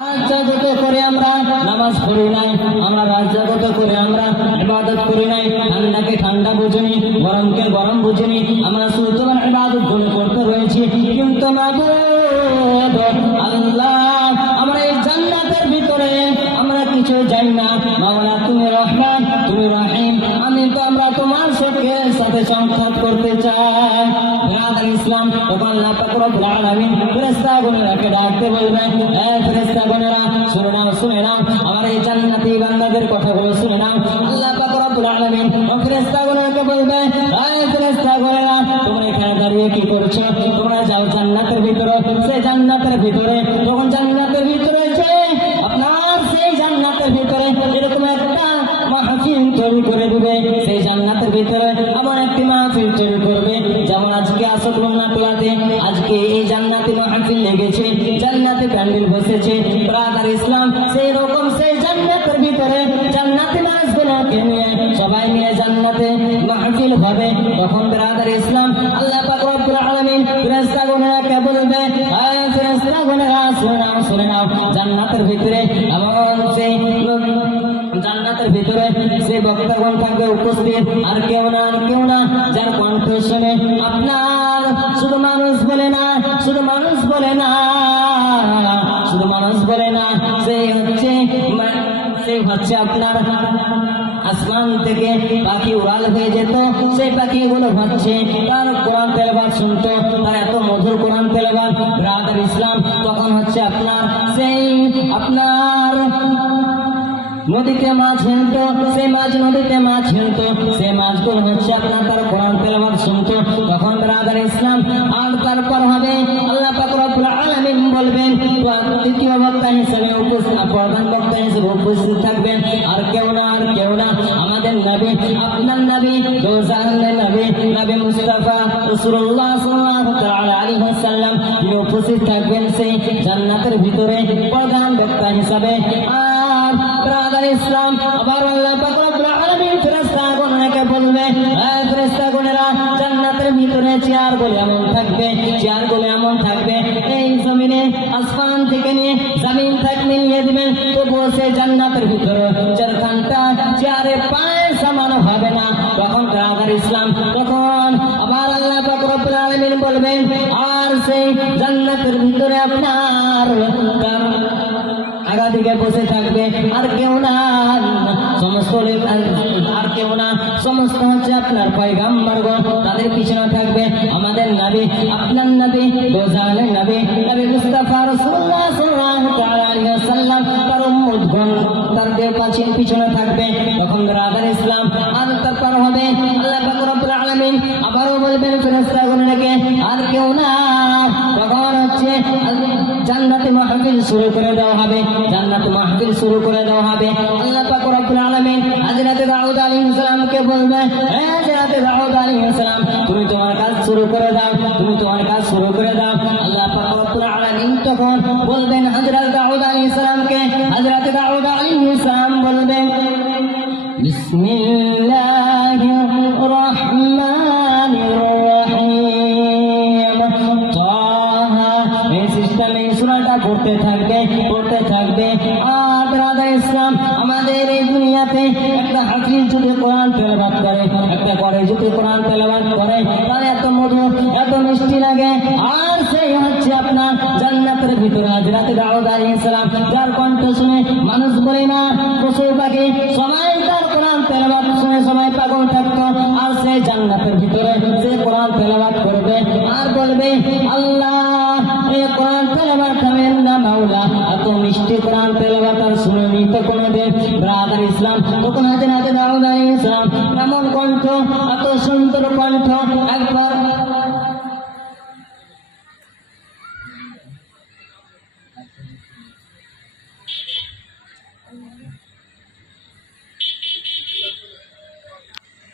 রাত করে আমরা নামাজ পড়ি নাই, আমরা রাত জাগত করে আমরা ইবাদত করি নাই, ঠান্ডাকে ঠান্ডা বুঝিনি, গরমকে গরম বুঝিনি, আমরা শুধু তোমার ইবাদত গুলো করতে রয়েছি। কিন্তু মাবুদ আল্লাহ, আমরা এই জান্নাতের ভিতরে আমরা কিছু যাই না। মাওলা তুমি রহমান, তুমি রহিম, আমি তো আমরা তোমার সাথে সাক্ষাৎ করতে চাই। বিরাদর ইসলাম তখন আল্লাহ পাক রব্বুল আলামিন ফেরেশতাগণকে ডাকতে বলবেন, হে ফেরেশতাগণেরা শুনে নাও আমার এই জান্নাতি বান্দাদের কথাগুলো শুনে নাও। আল্লাহ পাক রব্বুল আলামিন ফেরেশতাগণকে বলবে, হে ফেরেশতাগণেরা তোমরা এখানে দাঁড়িয়ে কি করছো? তোমরা যাও জান্নাতের ভিতরে। সেই জান্নাতের ভিতরে তখন জান্নাতের ভিতরে আপনার সেই জান্নাতের ভিতরে এরকম একটা মাহফিল তৈরি করে দিবে। সেই জান্নাতের ভিতরে আবার একটি মাহফিল তৈরি করবে, যেমন আজকে আসাদুল্লাহ ক্লাতে আজকে এই জান্নাতি মাহফিল লেগেছে, জান্নাতি প্যান্ডেল বসেছে। ব্রাদার ইসলাম সেই রকম সেই জান্নাতের ভিতরে জান্নাতি মানুষগুলোকে নিয়ে সবাই মিলে জান্নাতে মাহফিল হবে। তখন ব্রাদার ইসলাম আল্লাহ পাক রব্বুল আলামিন ফেরেশতাগণকে বলবে, হে ফেরেশতাগণেরা শুনে নাও জান্নাতের ভিতরে এমন সেই জান্নাতের ভিতরে সেই বক্তাগণ থাকবে উপস্থিত, আর কেউ না যার কণ্ঠ শুনে আপনার শুধু মানুষ বলে না সেই হচ্ছে আপনার আসমান থেকে পাখি উড়াল হয়ে যেত, সেই পাখিগুলো হচ্ছে তার কোরআন তেলাওয়াত শুনতো, তার এত মধুর কোরআন তেলাওয়াত। ব্রাদার ইসলাম তখন হচ্ছে আপনার সেই আপনার নদীতে মাছ হেলতো, সেই মাছ নদীতে মাছ হেলতো, সেই মাছগুলো হচ্ছে আপনার তার কোরআন তেলাওয়াত শুনতো। তখন ব্রাদার ইসলাম আর তারপর হবে আল্লাহ পাক রব্বুল আলামিন বলবেন, তৃতীয় বক্তা হিসেবে প্রধান বক্তা হিসেবে উপস্থিত থাকবেন আর কেউ না আমাদের নবী, আপনার নবী, দোজাহানের নবী মুস্তাফা রাসূলুল্লাহ সাল্লাল্লাহু তাআলা আলাইহি ওয়াসাল্লাম, তিনি উপস্থিত থাকবেন সেই জান্নাতের ভিতরে প্রধান বক্তা হিসেবে। আর ব্রাদার ইসলাম আবার আল্লাহ পাক রব্বুল আলামিন ফেরেশতাগণকে বলবে, হে ফেরেশতাগণেরা জান্নাতের ভিতরে চেয়ারগুলো এমন থাকবে এই জমিনে আসমান থেকে নিয়ে জমিন থেকে নিয়ে দিবেন, তবুও সেই জান্নাতের ভিতরে চারখানটা চেয়ারে পায়ে সামানো হবে না। তখন ব্রাদার ইসলাম তখন আবার আল্লাহ পাক রব্বুল আলামিন বলবেন, আর সেই জান্নাতের ভিতরে আপনার দিকে বসে থাকবে আর কেউ না সমস্ত হচ্ছে আপনার পয়গম্বরগণ, তাদের পিছনে থাকবে আমাদের নবী, আপনার নবী, দোজাহানের নবী মুস্তাফা রাসূলুল্লাহ সাল্লাল্লাহু তাআলা আলাইহি ওয়াসাল্লাম, তার উম্মতগণ তাদের পিছনে থাকবে। তখন ব্রাদার ইসলাম আর তারপর হবে আল্লাহ পাক রব্বুল আলামিন আবারও বলবেন ফেরেশতাগণকে, আর কেউ না তখন হচ্ছে জান্নাতে মাহফিল শুরু করে দেওয়া হবে। আল্লাহ পাক রব্বুল আলামিন হযরত দাউদ আলাইহিস সালামকে বলবে, হে হযরত দাউদ আলাইহিস সালাম তুমি তোমার কাজ শুরু করে দাও। আল্লাহ পাক রব্বুল আলামিন তখন বলবেন হযরত দাউদ আলাইহিস সালামকে, হযরত দাউদ আলাইহিস সালাম বলবেন, বিসমিল্লাহির রহমানির রহিম, তাহা এই সিস্টেমে সূরাটা পড়তে থাকবে। আর ব্রাদার ইসলাম আমাদের এই দুনিয়াতে একটা হাফিজ যদি কোরআন তেলাওয়াত করে তার এত মধুর এত মিষ্টি লাগে। আর সেই হচ্ছে আপনার জান্নাতের ভিতরে হযরত দাউদ আলাইহিস সালাম, যার কণ্ঠ শুনে মানুষ বলে না পশু পাখি সবাই তার কোরআন তেলাওয়াত শুনে সবাই পাগল থাকতো। আর সেই জান্নাতের ভিতরে সে কোরআন তেলাওয়াত করবে আর বলবে, আল্লাহ এই কোরআন তেলাওয়াত করেন না মাওলা, এত মিষ্টি কোরআন তেলাওয়াত আর শুনিনি তো কোনোদিন। ব্রাদার ইসলাম তখন হযরত দাউদ আলাইহিস সালাম এমন কণ্ঠ, এত সুন্দর কণ্ঠ, একবার